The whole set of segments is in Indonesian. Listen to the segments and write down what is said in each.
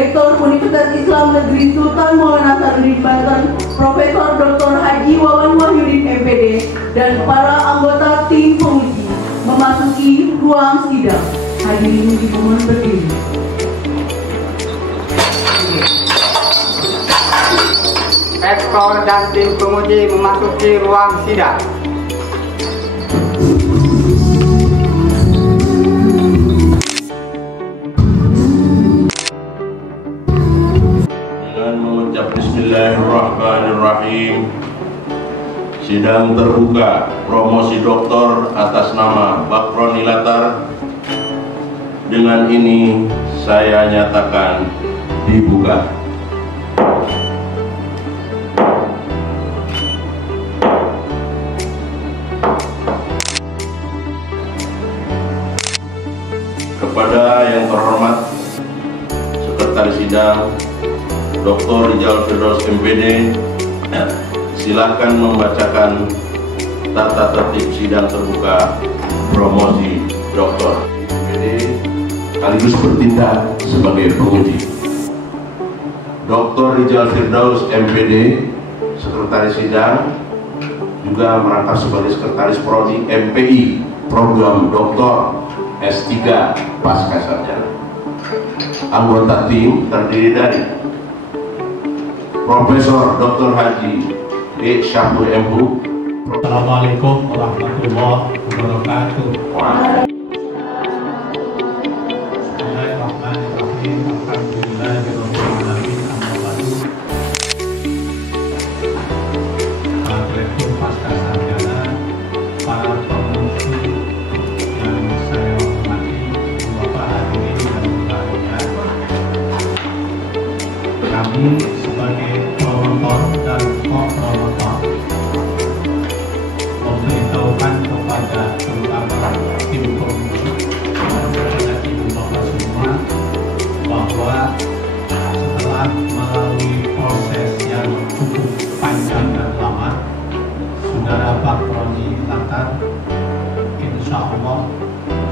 Rektor Universitas Islam Negeri Sultan Muhammad Hasanuddin Banten, Profesor Dr. Haji Wawan Wahyudin MPD, dan para anggota tim penguji memasuki ruang sidang. Hadirin dimohon berdiri. Rektor dan tim penguji memasuki ruang sidang. Bismillahirrahmanirrahim. Sidang terbuka promosi doktor atas nama Bakroni Latar. Dengan ini saya nyatakan dibuka. Kepada yang terhormat Sekretaris Sidang Dr. Rijal Firdaus MPD, silakan membacakan tata tertib sidang terbuka promosi doktor MPD sekaligus bertindak sebagai penguji. Dr. Rijal Firdaus MPD, Sekretaris Sidang, juga merangkap sebagai Sekretaris Prodi MPI Program Doktor S3 Pasca Sarjana. Anggota tim terdiri dari Profesor Dr. Haji E. Syahbul MHu. Assalamualaikum warahmatullahi wabarakatuh. Bismillahirrahmanirrahim. Alhamdulillahirrahmanirrahim. Direktur Pasca Sarjana, para penguji yang saya hormati, Bapak hadirin dan berbahagia. Kami sebagai promotor dan ko-promotor memberitahukan kepada terutama tim penguji dan kepada ibu bapak semua bahwa setelah melalui proses yang cukup panjang dan lama, Saudara Bakroni Latar insya Allah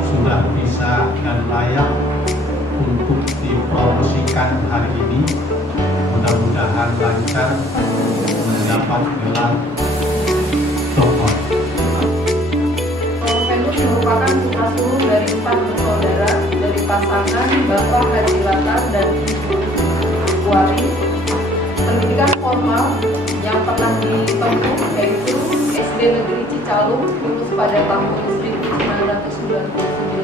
sudah bisa dan layak untuk dipromosikan hari ini. Mudah-mudahan lancar mendapat gelar doktor. Venus merupakan putra sulung dari 4 bersaudara dari pasangan Bapak Haji Latar dan Ibu Wari. Pendidikan formal yang pernah ditempuh yaitu SD Negeri Cicalung lulus pada tahun 1999,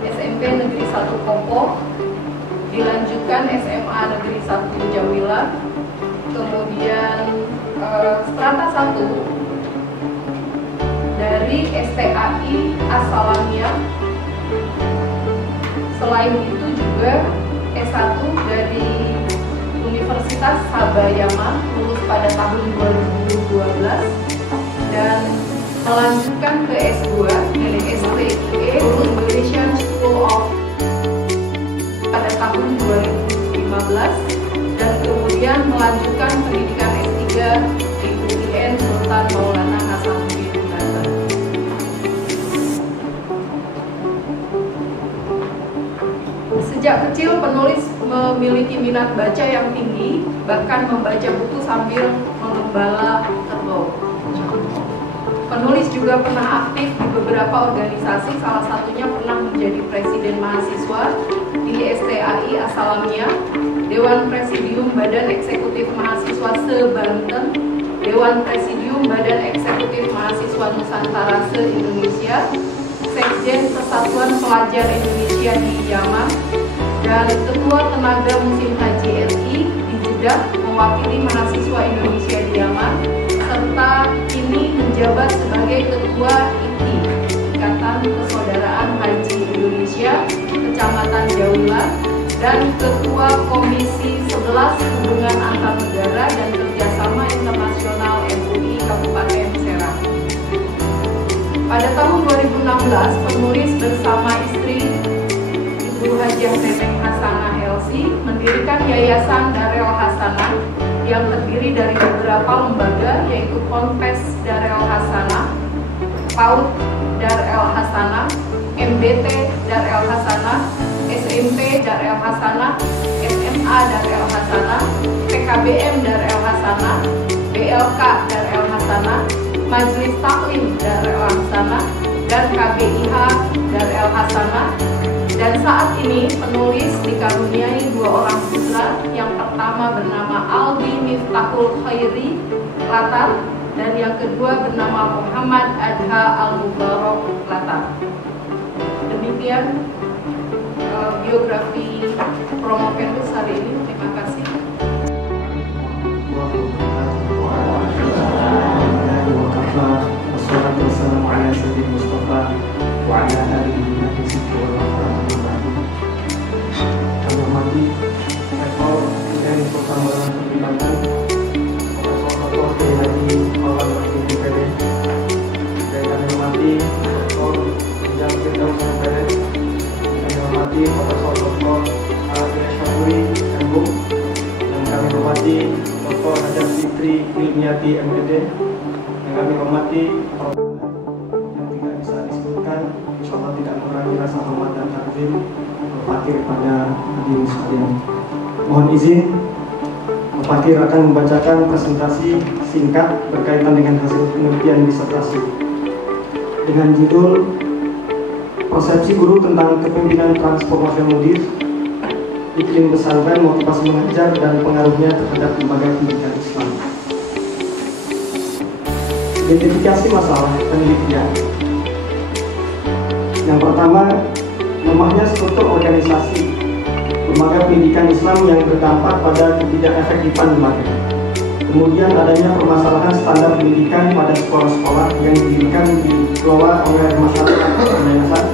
SMP Negeri 1 Kopo, dilanjutkan SMA Negeri 1 Jamila, kemudian strata 1 dari STAI As-Salamiyah. Selain itu juga S1 dari Universitas Sabayama lulus pada tahun 2012 dan melanjutkan ke S2 dari STIE lulus Malaysian School of pada tahun 2015 dan kemudian melanjutkan pendidikan S3 di UIN Sultan Maulana Hasanuddin Banten. Sejak kecil penulis memiliki minat baca yang tinggi, bahkan membaca buku sambil mengembala kerbau. Penulis juga pernah aktif di beberapa organisasi, salah satunya pernah menjadi presiden mahasiswa di STAI As-Salamiyah, Dewan Presidium Badan Eksekutif Mahasiswa se-Banten, Dewan Presidium Badan Eksekutif Mahasiswa Nusantara se-Indonesia, Sekjen Persatuan Pelajar Indonesia di Yaman, dan Ketua Tenaga Musim Haji RI di Jeddah mewakili mahasiswa Indonesia di Yaman, serta kini menjabat sebagai Ketua ITI, Ikatan Persaudaraan Haji Indonesia, Kecamatan Jaula, dan Ketua Komisi 11 Hubungan Antar Negara dan Kerjasama Internasional MUI Kabupaten Serang. Pada tahun 2016, penulis bersama istri Ibu Hajah Neneng Hasanah Elsi mendirikan Yayasan Darel Hasanah yang terdiri dari beberapa lembaga, yaitu Ponpes Darel Hasanah, PAUD Darel Hasanah, MBT Darel Hasanah, SMP Darel Hasanah, SMA PMA Darul Hasanah, PKBM Darul Hasanah, BLK Darul Hasanah, Majelis Taklim Darul Hasanah, dan KBIH Darul Hasanah. Dan saat ini penulis dikaruniai 2 orang putra. Yang pertama bernama Aldi Miftahul Khairi Latar, dan yang kedua bernama Muhammad Adha Al-Mubarak Latar. Demikian biografi Promo Penrus hari ini. Terima kasih. Wassalamualaikum Kami hormati Rektor dari Pertambangan Pertimbangan Profesor Dr. Kiai Haji Maulana Wakil MPD, dan kami hormati Rektor Jenderal Firdaus MPD, kami hormati Profesor Dr. Arya Syafuri MBUM, dan kami hormati Dr. Hajar Fitri Ilmiati MPD, dan kami hormati yang tidak bisa disebutkan, insyaallah tidak mengurangi rasa hormat dan takzim Fakir pada hadirin sekalian. Mohon izin, Fakir akan membacakan presentasi singkat berkaitan dengan hasil penelitian disertasi dengan judul Persepsi Guru tentang Kepemimpinan Transformasi Mudir, Iklim Pesantren, Motivasi Mengajar, dan Pengaruhnya terhadap Lembaga Pendidikan Islam. Identifikasi masalah penelitian. Yang pertama, lemahnya struktur organisasi lembaga pendidikan Islam yang berdampak pada ketidakefektifan lembaga. Kemudian adanya permasalahan standar pendidikan pada sekolah-sekolah yang didirikan dikelola oleh masyarakat yayasan.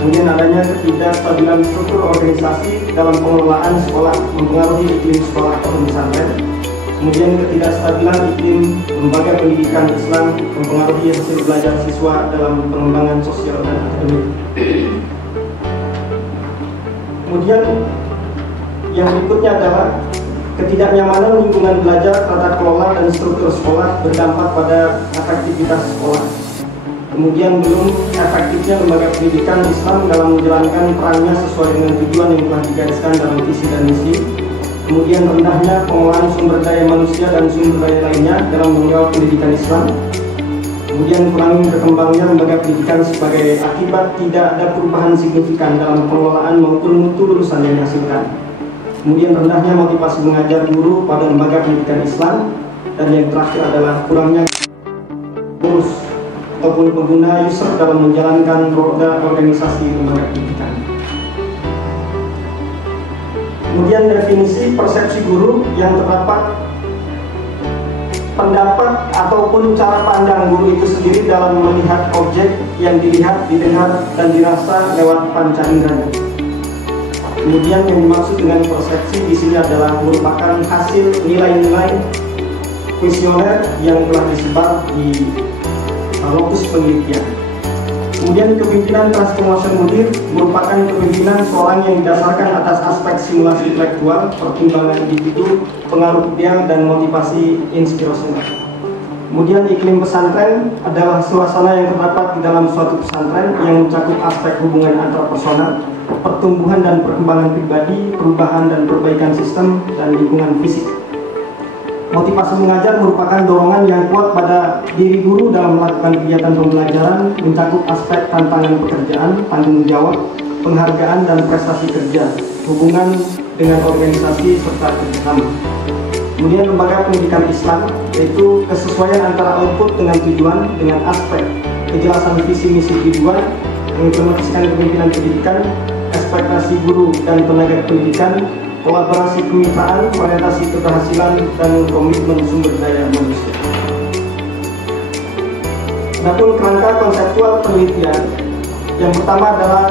Kemudian adanya ketidakstabilan struktur organisasi dalam pengelolaan sekolah mempengaruhi iklim sekolah atau pesantren. Kemudian ketidakstabilan iklim lembaga pendidikan Islam mempengaruhi hasil belajar siswa dalam pengembangan sosial dan akademik. Kemudian yang berikutnya adalah ketidaknyamanan lingkungan belajar, tata kelola, dan struktur sekolah berdampak pada efektivitas sekolah. Kemudian belum efektifnya lembaga pendidikan Islam dalam menjalankan perannya sesuai dengan tujuan yang telah digariskan dalam visi dan misi. Kemudian rendahnya pengolahan sumber daya manusia dan sumber daya lainnya dalam mengelola pendidikan Islam. Kemudian kurang berkembangnya lembaga pendidikan sebagai akibat tidak ada perubahan signifikan dalam pengelolaan maupun mutu lulusan yang dihasilkan. Kemudian rendahnya motivasi mengajar guru pada lembaga pendidikan Islam. Dan yang terakhir adalah kurangnya gurus ataupun pengguna user dalam menjalankan roda organisasi lembaga pendidikan. Kemudian definisi persepsi guru yang terdapat pendapat ataupun cara pandang guru itu sendiri dalam melihat objek yang dilihat, didengar, dan dirasa lewat panca indera. Kemudian yang dimaksud dengan persepsi di sini adalah merupakan hasil nilai-nilai kuesioner yang telah disebar di lokus penelitian. Kemudian kepemimpinan transformasi mudir merupakan kepemimpinan seorang yang didasarkan atas aspek simulasi intelektual, pertimbangan individu, pengaruh ideal, dan motivasi inspirasional. Kemudian iklim pesantren adalah suasana yang terdapat di dalam suatu pesantren yang mencakup aspek hubungan antarpersonal, pertumbuhan dan perkembangan pribadi, perubahan dan perbaikan sistem, dan lingkungan fisik. Motivasi mengajar merupakan dorongan yang kuat pada diri guru dalam melakukan kegiatan pembelajaran, mencakup aspek tantangan pekerjaan, tanggung jawab, penghargaan, dan prestasi kerja, hubungan dengan organisasi, serta kerjasama. Kemudian lembaga pendidikan Islam, yaitu kesesuaian antara output dengan tujuan, dengan aspek kejelasan visi misi tujuan, mengimplementasikan kepemimpinan pendidikan, ekspektasi guru dan tenaga pendidikan, kolaborasi kemitraan, orientasi keberhasilan, dan komitmen sumber daya manusia. Adapun kerangka konseptual penelitian, yang pertama adalah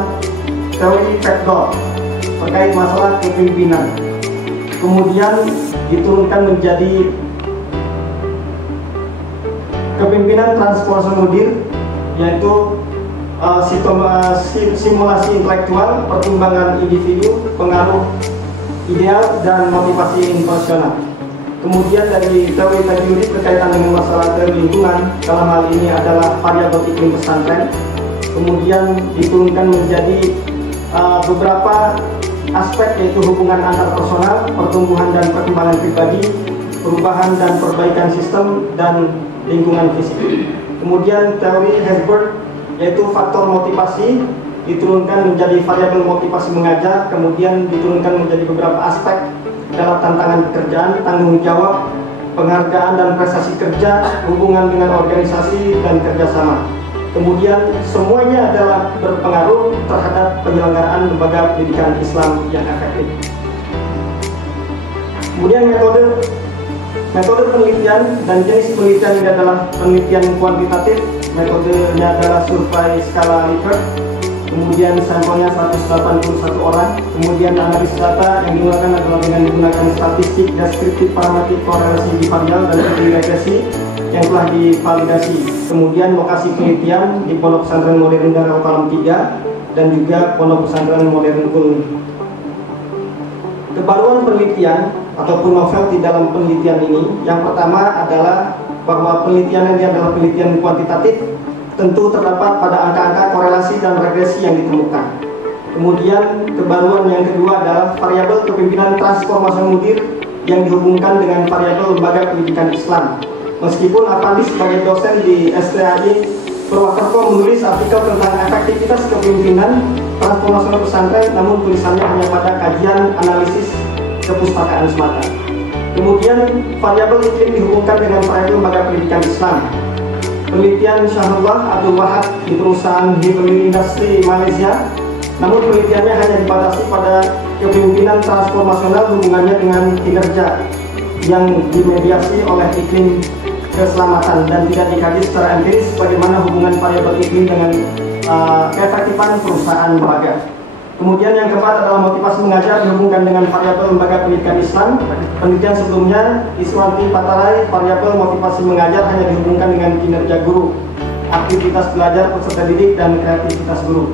teori factor terkait masalah kepemimpinan. Kemudian diturunkan menjadi kepemimpinan transformasi mudir, yaitu simulasi intelektual, pertimbangan individu, pengaruh ideal, dan motivasi inspirasional. Kemudian dari teori teori berkaitan dengan masalah teori lingkungan, dalam hal ini adalah variabel iklim pesantren. Kemudian diturunkan menjadi beberapa aspek yaitu hubungan antar personal, pertumbuhan dan perkembangan pribadi, perubahan dan perbaikan sistem, dan lingkungan fisik. Kemudian teori Herzberg yaitu faktor motivasi diturunkan menjadi variabel motivasi mengajar, kemudian diturunkan menjadi beberapa aspek dalam tantangan pekerjaan, tanggung jawab, penghargaan dan prestasi kerja, hubungan dengan organisasi, dan kerjasama. Kemudian semuanya adalah berpengaruh terhadap penyelenggaraan lembaga pendidikan Islam yang efektif. Kemudian metode penelitian dan jenis penelitian ini adalah penelitian kuantitatif. Metodenya adalah survei skala Likert. Kemudian sampelnya 181 orang. Kemudian analisis data yang digunakan adalah dengan menggunakan statistik, deskriptif, parametrik, korelasi bivarial, dan teori regresi yang telah divalidasi. Kemudian lokasi penelitian di Pondok Pesantren Modern Darul Kalam 3 dan juga Pondok Pesantren Modern Kulmi. Kebaruan penelitian ataupun novel di dalam penelitian ini, yang pertama adalah bahwa penelitian ini adalah penelitian kuantitatif, tentu terdapat pada angka-angka korelasi dan regresi yang ditemukan. Kemudian kebaruan yang kedua adalah variabel kepemimpinan transformasi mudir yang dihubungkan dengan variabel lembaga pendidikan Islam. Meskipun Avandi sebagai dosen di STAI Purwakerto menulis artikel tentang efektivitas kepemimpinan transformasional pesantren, namun tulisannya hanya pada kajian analisis kepustakaan semata. Kemudian variabel iklim dihubungkan dengan variabel lembaga pendidikan Islam. Penelitian Syahrullah Abdul Wahab di perusahaan Heavy Industry Malaysia, namun penelitiannya hanya dibatasi pada kepemimpinan transformasional hubungannya dengan kinerja yang dimediasi oleh iklim keselamatan dan tidak dikaji secara empiris bagaimana hubungan variabel iklim dengan keefektifan perusahaan lembaga. Kemudian yang keempat adalah motivasi mengajar dihubungkan dengan variabel lembaga pendidikan Islam. Penelitian sebelumnya Iswanti Patarai, variabel motivasi mengajar hanya dihubungkan dengan kinerja guru, aktivitas belajar peserta didik, dan kreativitas guru.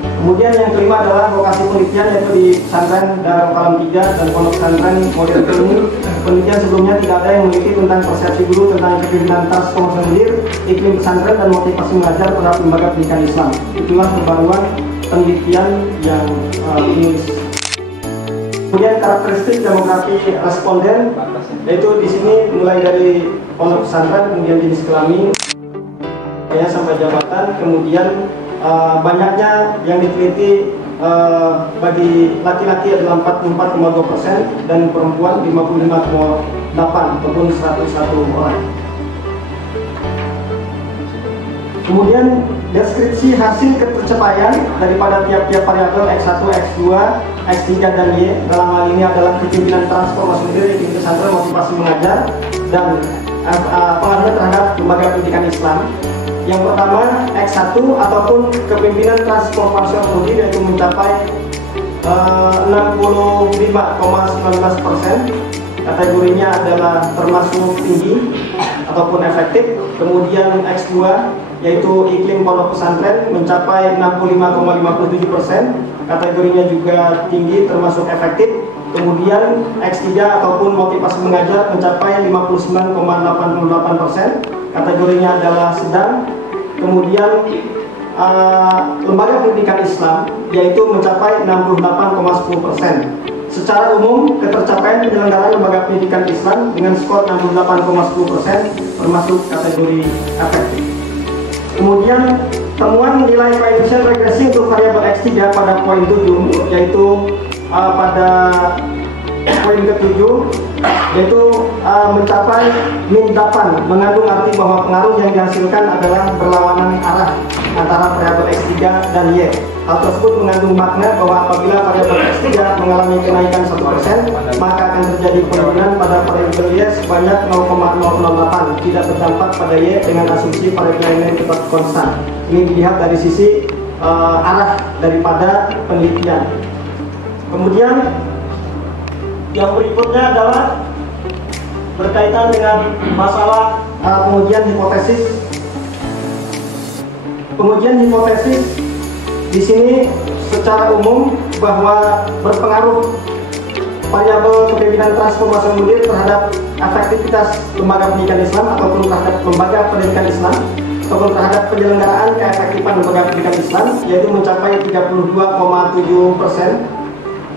Kemudian yang kelima adalah lokasi penelitian yaitu di Pesantren Darul Kalam 3 dan Pondok Pesantren Modern Kulmi. Penelitian sebelumnya tidak ada yang meneliti tentang persepsi guru tentang kepemimpinan transformasi mudir, iklim pesantren, dan motivasi mengajar terhadap lembaga pendidikan Islam. Itulah kebaruan penelitian yang ditulis. Kemudian karakteristik demografi responden, yaitu di sini mulai dari pondok pesantren, kemudian jenis kelamin, ya, sampai jabatan, kemudian banyaknya yang diteliti bagi laki-laki adalah 44,2% dan perempuan 55,8 ataupun 101 orang. Kemudian deskripsi hasil ketercapaian daripada tiap-tiap variabel X1, X2, X3, dan Y dalam hal ini adalah kepemimpinan transformasi mudir, iklim pesantren, motivasi mengajar, dan pengaruhnya terhadap lembaga pendidikan Islam. Yang pertama X1 ataupun kepemimpinan transformasi mudir yaitu mencapai 65,19%. Kategorinya adalah termasuk tinggi ataupun efektif. Kemudian X2 yaitu iklim pondok pesantren mencapai 65,57%, kategorinya juga tinggi termasuk efektif. Kemudian X3 ataupun motivasi mengajar mencapai 59,88%, kategorinya adalah sedang. Kemudian lembaga pendidikan Islam yaitu mencapai 68,10%. Secara umum, ketercapaian penyelenggaraan lembaga pendidikan Islam dengan skor 68,10% termasuk kategori efektif. Kemudian temuan nilai koefisien regresi untuk variabel X3 pada poin 7, yaitu pada poin ke-7, yaitu mencapai min 8, mengandung arti bahwa pengaruh yang dihasilkan adalah berlawanan arah antara variabel X3 dan Y. Hal tersebut mengandung makna bahwa apabila variabel X3 mengalami kenaikan 1%, maka akan terjadi penurunan pada variabel Y sebanyak 0,008, tidak berdampak pada Y dengan asumsi variabel lainnya tetap konstan. Ini dilihat dari sisi arah daripada penelitian. Kemudian yang berikutnya adalah berkaitan dengan masalah pengujian hipotesis. Pengujian hipotesis di sini secara umum bahwa berpengaruh variabel kepemimpinan transformasi mudir terhadap efektivitas lembaga pendidikan Islam ataupun terhadap lembaga pendidikan Islam ataupun terhadap penyelenggaraan keefektifan lembaga pendidikan Islam, yaitu mencapai 32,7%.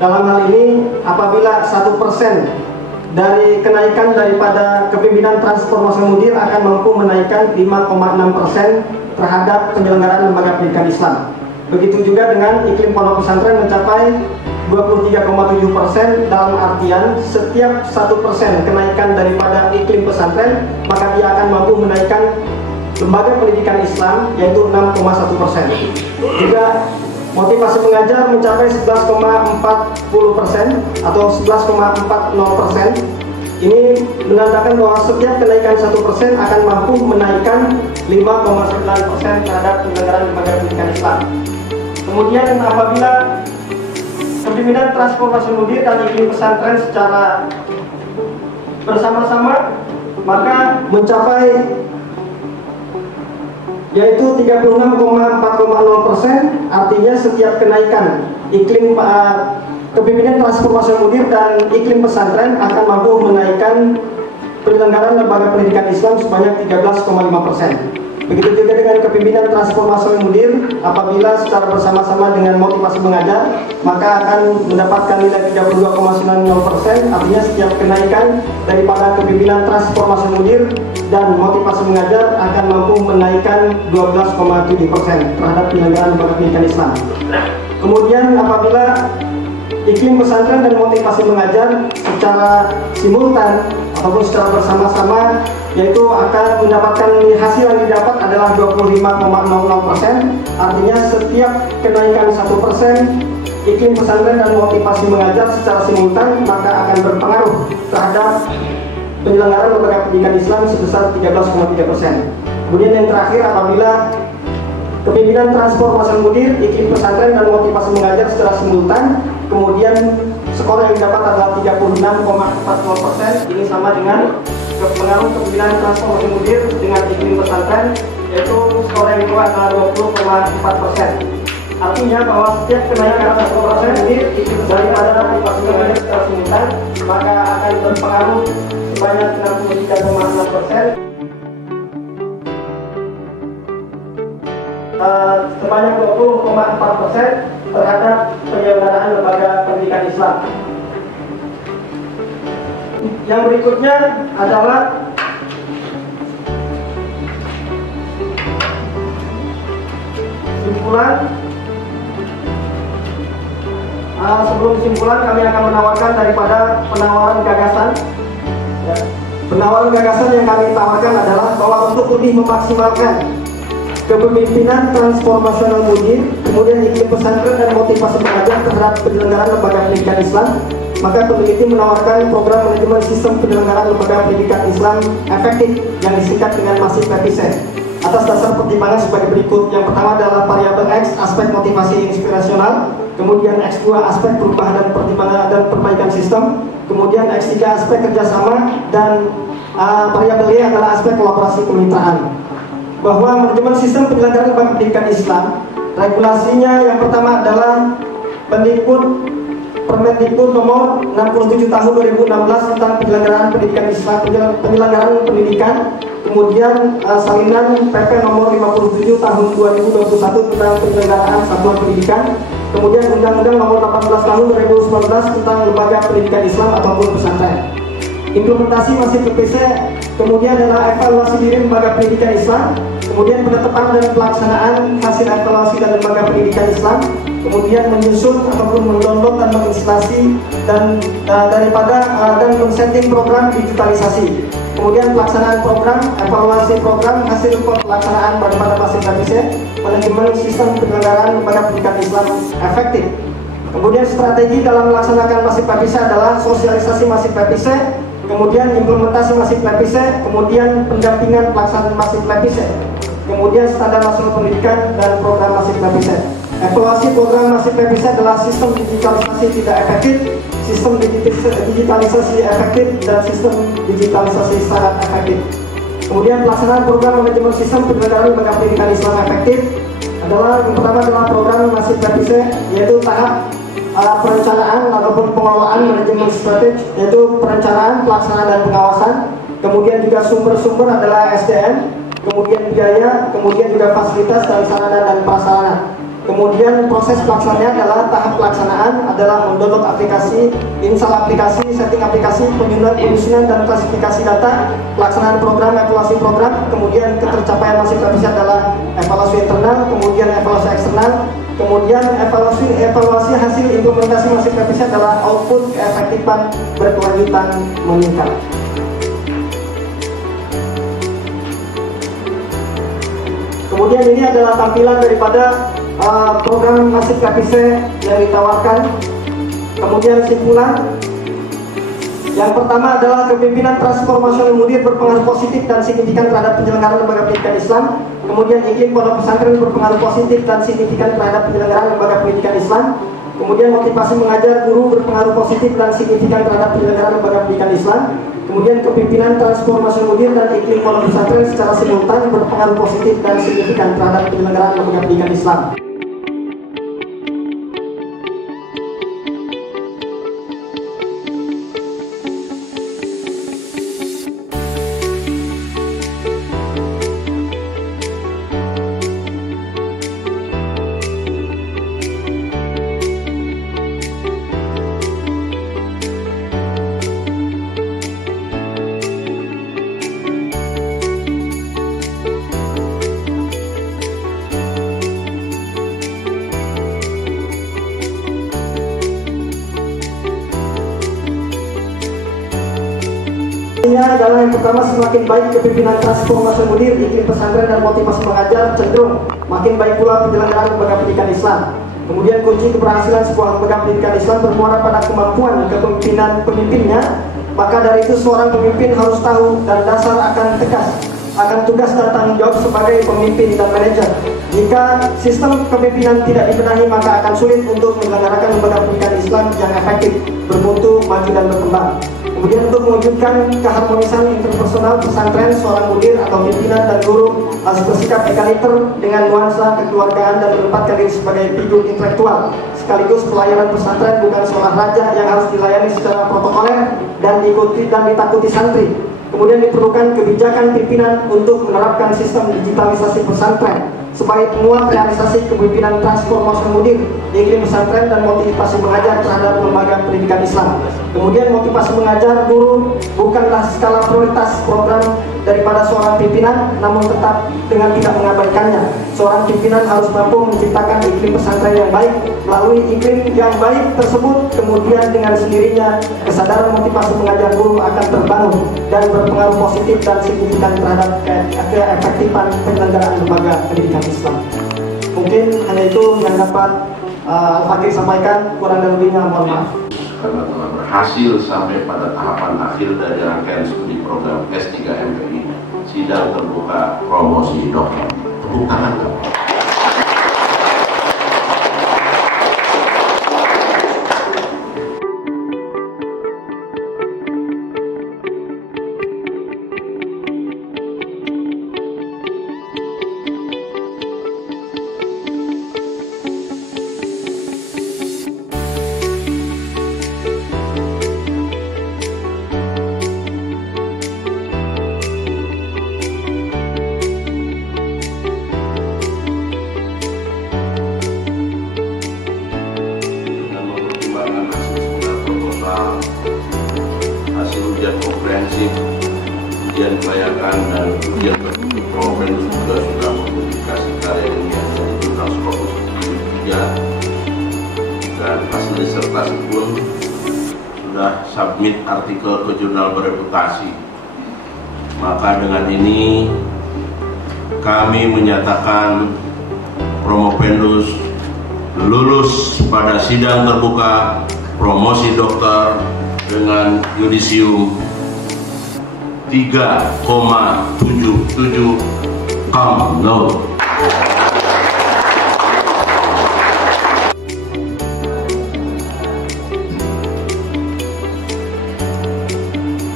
Dalam hal ini, apabila 1% dari kenaikan daripada kepemimpinan transformasi mudir akan mampu menaikkan 5,6% terhadap penyelenggaraan lembaga pendidikan Islam. Begitu juga dengan iklim pondok pesantren mencapai 23,7%, dalam artian setiap 1% kenaikan daripada iklim pesantren, maka dia akan mampu menaikkan lembaga pendidikan Islam yaitu 6,1%. Juga motivasi mengajar mencapai 11,40% atau 11,40%. Ini menandakan bahwa setiap kenaikan 1% akan mampu menaikkan 5,9% terhadap penyelenggaraan lembaga pendidikan Islam. Kemudian apabila kepemimpinan transformasi mudir dan iklim pesantren secara bersama-sama, maka mencapai yaitu 36,4,0%, artinya setiap kenaikan iklim kepemimpinan transformasi mudir dan iklim pesantren akan mampu menaikkan penyelenggaraan lembaga pendidikan Islam sebanyak 13,5%. Begitu juga dengan kepemimpinan transformasi mudir, apabila secara bersama-sama dengan motivasi mengajar, maka akan mendapatkan nilai 32,90%, artinya setiap kenaikan daripada kepemimpinan transformasi mudir dan motivasi mengajar akan mampu menaikkan 12,7% terhadap penyelenggaraan lembaga pendidikan Islam. Kemudian apabila iklim pesantren dan motivasi mengajar secara simultan ataupun secara bersama-sama, yaitu akan mendapatkan hasil yang didapat adalah 25,00%, artinya setiap kenaikan 1% iklim pesantren dan motivasi mengajar secara simultan maka akan berpengaruh terhadap penyelenggaraan lembaga pendidikan Islam sebesar 13,3%. Kemudian yang terakhir, apabila kepemimpinan transformasi mudir, iklim pesantren dan motivasi mengajar secara simultan, kemudian skor yang didapat adalah 36,40%. Ini sama dengan pengaruh kepemimpinan transformasi mudir dengan iklim pesantren, yaitu skor yang didapat adalah 20,4%. Artinya bahwa setiap kenaikan 1% ini daripada motivasi mengajar secara simultan, maka akan berpengaruh sebanyak 63,6%. Sebanyak 20,4% terhadap penyelenggaraan lembaga pendidikan Islam. Yang berikutnya adalah simpulan. Sebelum simpulan, kami akan menawarkan daripada penawaran gagasan. Penawaran gagasan yang kami tawarkan adalah bahwa untuk lebih memaksimalkan kepemimpinan transformasional mudir, kemudian iklim pesantren dan motivasi mengajar terhadap penyelenggaraan lembaga pendidikan Islam, maka peneliti menawarkan program manajemen sistem penyelenggaraan lembaga pendidikan Islam efektif yang disingkat dengan masif PPISE atas dasar pertimbangan sebagai berikut. Yang pertama adalah variabel X, aspek motivasi inspirasional, kemudian X2 aspek perubahan dan pertimbangan dan perbaikan sistem, kemudian X3 aspek kerjasama, dan variabel Y adalah aspek kolaborasi kemitraan. Bahwa manajemen sistem penyelenggaraan lembaga pendidikan Islam, regulasinya yang pertama adalah Permendikbud nomor 67 tahun 2016 tentang penyelenggaraan pendidikan Islam, penyelenggaraan pendidikan, kemudian salinan PP nomor 57 tahun 2021 tentang penyelenggaraan satuan pendidikan, kemudian Undang-Undang nomor 18 tahun 2019 tentang lembaga pendidikan Islam ataupun pesantren. Implementasi masih PPISE, kemudian adalah evaluasi diri lembaga pendidikan Islam, kemudian penetapan dan pelaksanaan hasil evaluasi dan lembaga pendidikan Islam, kemudian menyusun ataupun mendownload dan menginstalasi dan dan men-setting program digitalisasi, kemudian pelaksanaan program, evaluasi program, hasil pelaksanaan daripada masih PPISE, manajemen sistem penyelenggaraan lembaga pendidikan Islam efektif. Kemudian strategi dalam melaksanakan masif PPISE adalah sosialisasi masif PPISE, kemudian implementasi masif PPISE, kemudian pendampingan pelaksanaan masif PPISE, kemudian standar nasional pendidikan dan program masif PPISE. Evaluasi program masif PPISE adalah sistem digitalisasi tidak efektif, sistem digitalisasi efektif, dan sistem digitalisasi sangat efektif. Kemudian pelaksanaan program manajemen sistem penyelenggaraan lembaga pendidikan Islam efektif adalah yang pertama adalah program masif PPISE, yaitu tahap perencanaan ataupun pengelolaan manajemen strategi, yaitu perencanaan, pelaksanaan, dan pengawasan. Kemudian juga sumber-sumber adalah SDM, kemudian biaya, kemudian juga fasilitas dan sarana dan prasarana. Kemudian proses pelaksanaannya adalah tahap pelaksanaan adalah mendownload aplikasi, install aplikasi, setting aplikasi, penyusunan dan klasifikasi data, pelaksanaan program, evaluasi program, kemudian ketercapaian masif revisi adalah evaluasi internal, kemudian evaluasi eksternal, kemudian evaluasi hasil implementasi masif revisi adalah output keefektifan berkelanjutan meningkat. Kemudian ini adalah tampilan daripada program masif revisi yang ditawarkan. Kemudian simpulan. Yang pertama adalah kepemimpinan transformasional mudir berpengaruh positif dan signifikan terhadap penyelenggaraan lembaga pendidikan Islam. Kemudian iklim pondok pesantren berpengaruh positif dan signifikan terhadap penyelenggaraan lembaga pendidikan Islam. Kemudian motivasi mengajar guru berpengaruh positif dan signifikan terhadap penyelenggaraan lembaga pendidikan Islam. Kemudian kepimpinan transformasi mudir dan iklim pondok pesantren secara simultan berpengaruh positif dan signifikan terhadap penyelenggaraan lembaga pendidikan Islam. Adalah yang pertama, semakin baik kepimpinan transformasi mudir, iklim pesantren dan motivasi mengajar cenderung makin baik pula penyelenggaraan lembaga pendidikan Islam. Kemudian kunci keberhasilan sebuah lembaga pendidikan Islam bermuara pada kemampuan kepemimpinan pemimpinnya. Maka dari itu seorang pemimpin harus tahu dan dasar akan tugas dan tanggung jawab sebagai pemimpin dan manajer. Jika sistem kepemimpinan tidak dibenahi, maka akan sulit untuk menyelenggarakan lembaga pendidikan Islam yang efektif, bermutu, maju dan berkembang. Kemudian untuk mewujudkan keharmonisan interpersonal pesantren, seorang mudir atau pimpinan dan guru harus bersikap egaliter dengan nuansa kekeluargaan dan menempatkan diri sebagai figur intelektual. Sekaligus pelayanan pesantren bukan seorang raja yang harus dilayani secara protokoler dan ditakuti santri. Kemudian diperlukan kebijakan pimpinan untuk menerapkan sistem digitalisasi pesantren sebagai penguat realisasi kepemimpinan transformasi mudir di iklim pesantren dan motivasi mengajar terhadap lembaga pendidikan Islam. Kemudian motivasi mengajar guru bukanlah skala prioritas program daripada seorang pimpinan, namun tetap dengan tidak mengabaikannya. Seorang pimpinan harus mampu menciptakan iklim pesantren yang baik. Melalui iklim yang baik tersebut, kemudian dengan sendirinya kesadaran motivasi mengajar guru akan terbangun dan berpengaruh positif dan signifikan terhadap keefektifan penyelenggaraan lembaga pendidikan Islam. Mungkin hanya itu yang dapat Al-Fakir sampaikan, kurang dan lebihnya mohon maaf. Karena telah berhasil sampai pada tahapan akhir dari rangkaian studi program S3 MPI, sidang terbuka promosi dokter. Tepuk tangan. Hasil ujian komprehensif, ujian kelayakan dan ujian tertutup Promovendus juga sudah mempublikasi karya ilmiah dari jurnal Scopus 3 dan hasil disertasi pun sudah submit artikel ke jurnal bereputasi. Maka dengan ini kami menyatakan Promovendus lulus pada sidang terbuka promosi dokter dengan yudisium 3,77 cum laude.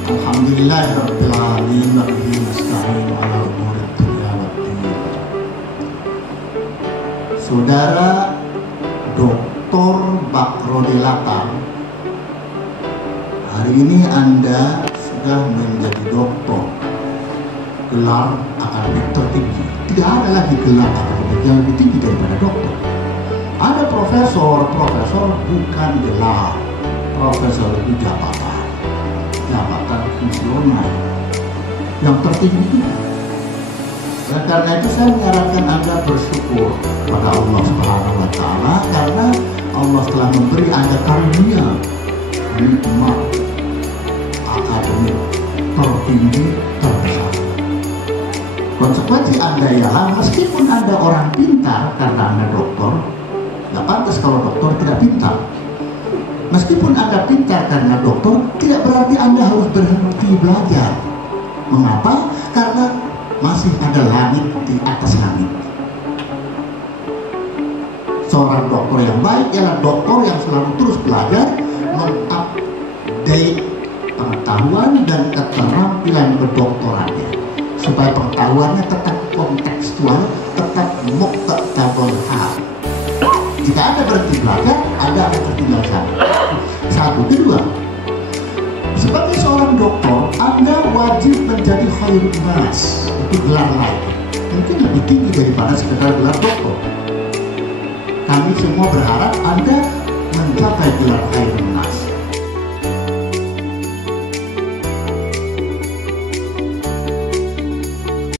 Alhamdulillahirabbil alamin wa bihi nasta'in ala umuri dunya waddin. Saudara Dr. Bakrodilata, hari ini Anda sudah menjadi doktor, gelar akademik tertinggi. Tidak ada lagi gelar akademik yang lebih tinggi daripada doktor. Ada profesor bukan gelar. Profesor itu jabatan fungsional yang tertinggi. Dan karena itu saya menyarankan Anda bersyukur pada Allah Subhanahu wa Ta'ala, karena Allah telah memberi Anda karunia nikmat akademik tertinggi terbesar. Konsekuensi Anda ialah meskipun Anda orang pintar karena Anda doktor, nggak pantas kalau doktor tidak pintar. Meskipun Anda pintar karena doktor, tidak berarti Anda harus berhenti belajar. Mengapa? Karena masih ada langit di atas langit. Seorang doktor yang baik ialah doktor yang selalu terus belajar, mengupdate pengetahuan dan keterampilan kedokterannya, supaya pengetahuannya tetap kontekstual, tetap muqtabal hal. Jika Anda berhenti belajar, Anda akan tertinggal sana. Satu. Kedua, sebagai seorang doktor, Anda wajib menjadi khairun nas. Itu gelar lain, mungkin lebih tinggi daripada sekedar gelar doktor. Kami semua berharap Anda mencapai gelar khairun nas.